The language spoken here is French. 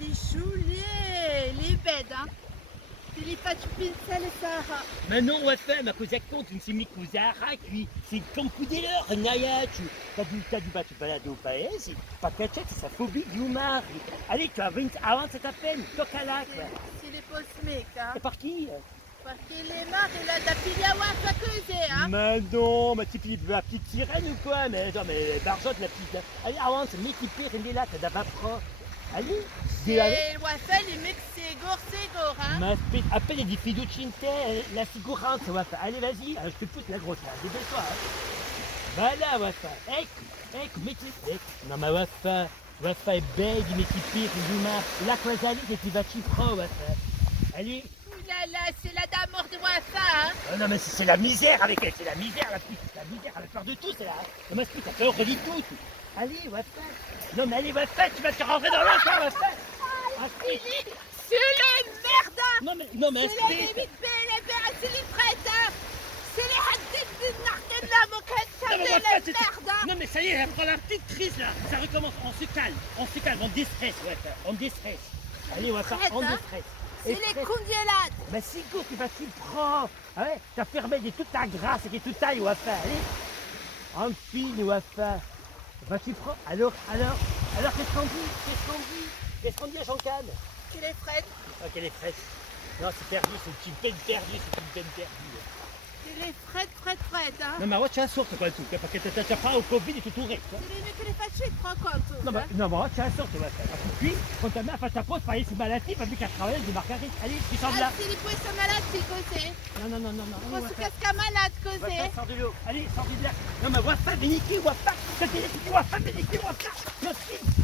il est joli, il est bête, hein. Il est pas du pincel, Sarah. Ma non, Wafa, ma cosa conta, non si mi cos'era qui, c'est campo dell'or, naia, t'as du battu balade au paese, pas cacette, c'est sa phobie du mari. Allez, tu as 20, avant c'est à peine, toca là, quoi. C'est les cosmiques, hein. C'est parti. Parce qu'il est mort, il a d'appelé à Wafa causer, hein. Mais non, ma petite, la petite sirène ou quoi, mais non, mais barjotte la petite. Allez, avance, mets qui pire, il est là, t'as d'abord pro. Allez, C'est Wafa, les mecs, c'est gour, hein. ma spé... appelle des fiducinte, la figurante, Wafa. Allez, vas-y, je te pousse la grosse là, dépêche-toi. Hein. Voilà, Wafa. Ecco, metti. Non, ma Wafa è belle, metti pire, Yuma. La cosa lì che ti va ci pro, Wafa. Allez. Ouh là là, c'est la dame mort de Wafa, hein. Oh non, mais c'est la misère avec elle, c'est la misère, la petite, c'est la misère, elle a peur de tout, c'est là. Non, ma spé, t'as peur de tout. Allez, Wafa. Non, mais allez, Wafa, tu vas te rentrer dans l'enfer, Wafa. Ah, si. C'est le merde, Non, mais c'est esprit. les limites, c'est les prêtres, hein. C'est les hadiths de Narkella, mon Non, mais c'est Wafa, les merdes, hein. non, mais ça y est, elle prend la petite crise là. Ça recommence, on se calme, on déstresse, Wafa, on déstresse. Allez, Wafa, Prête, on hein. déstresse. C'est les condielades. Mais si go, tu vas t'y prendre. Ah ouais, t'as fermé de toute ta grâce et de toute taille, Wafa. Allez. En fine, Wafa. Va t'y prendre. Alors, qu'est-ce qu'on dit Qu'est-ce qu'on dit à Jean-Can? C'est les frêtres. Ah, qu'elle est fraîche. Non, c'est perdu, c'est une peine perdue, c'est une peine perdue. C'est les frêtres, hein. Non, ma voce c'è la sorte qua tu, perché ti fa un Covid e tutto il resto. C'est les mecs que les facci, te rends compte, Non, hein. ma c'è la sorte, Wafa. Parce que qui, quand ta mère fait ta pause, pareil, c'est maladie, pas vu qu'elle travaille, elle démarque. Allez, tu sors de là. Ah, c'est les poissons malades, c'est causé. Non. Faut se casquer malade, causé. Wafa, sors de l'eau. Allez, sors de là. Non, mais Wafa, Beniki, Wafa. Ça t'est Wafa, Beniki, Wafa. Non, si.